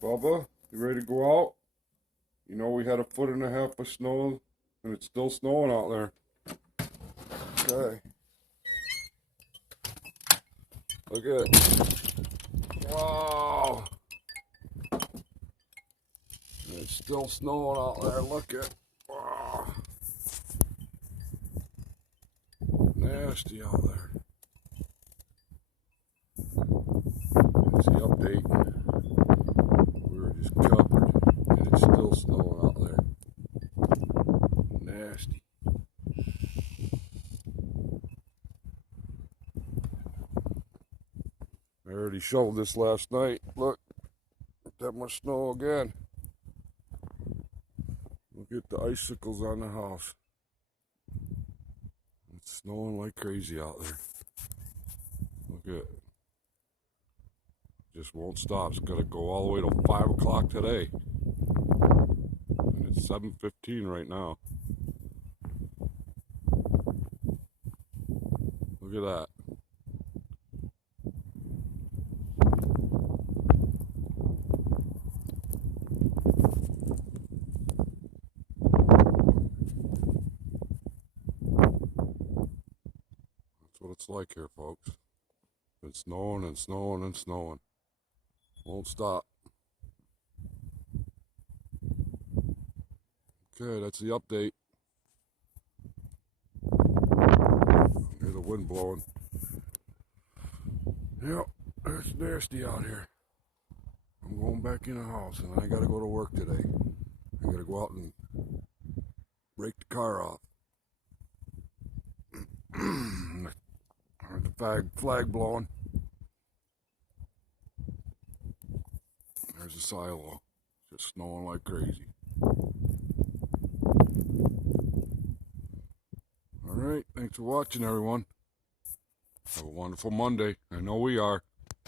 Bubba, you ready to go out? You know we had 1.5 feet of snow and it's still snowing out there. Okay. Look at it. Wow. And it's still snowing out there. Look at it. Wow. Nasty out there. That's the update. We were just covered and it's still snowing out there. Nasty. I already shoveled this last night. Look, that much snow again. Look at the icicles on the house. It's snowing like crazy out there. Look at it. Just won't stop. It's gonna go all the way till 5 o'clock today. And it's 7:15 right now. Look at that. That's what it's like here, folks. It's snowing and snowing and snowing. Won't stop. Okay, that's the update. Hear the wind blowing. Yep, it's nasty out here. I'm going back in the house and I gotta go to work today. I gotta go out and break the car off. Heard the flag blowing. There's a silo. Just snowing like crazy. Alright, thanks for watching, everyone. Have a wonderful Monday. I know we are.